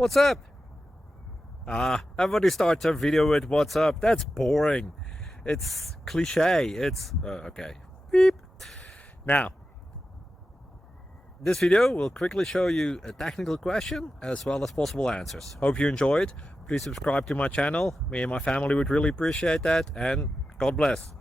What's up? Everybody starts their video with what's up. That's boring. It's cliche. It's okay. Beep. Now, this video will quickly show you a technical question as well as possible answers. Hope you enjoyed. Please subscribe to my channel. Me and my family would really appreciate that, and God bless.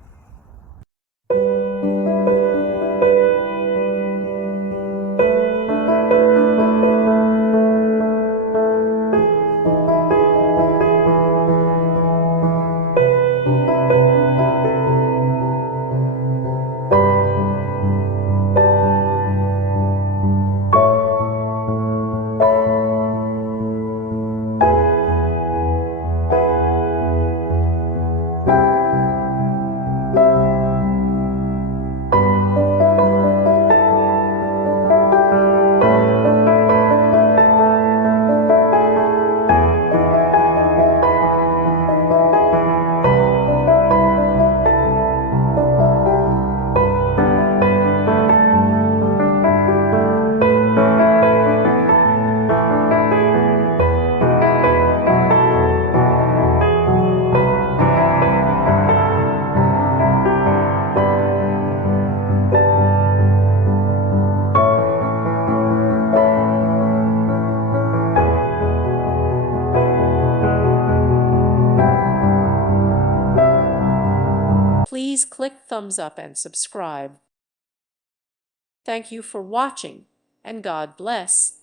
Please click thumbs up and subscribe. Thank you for watching, and God bless.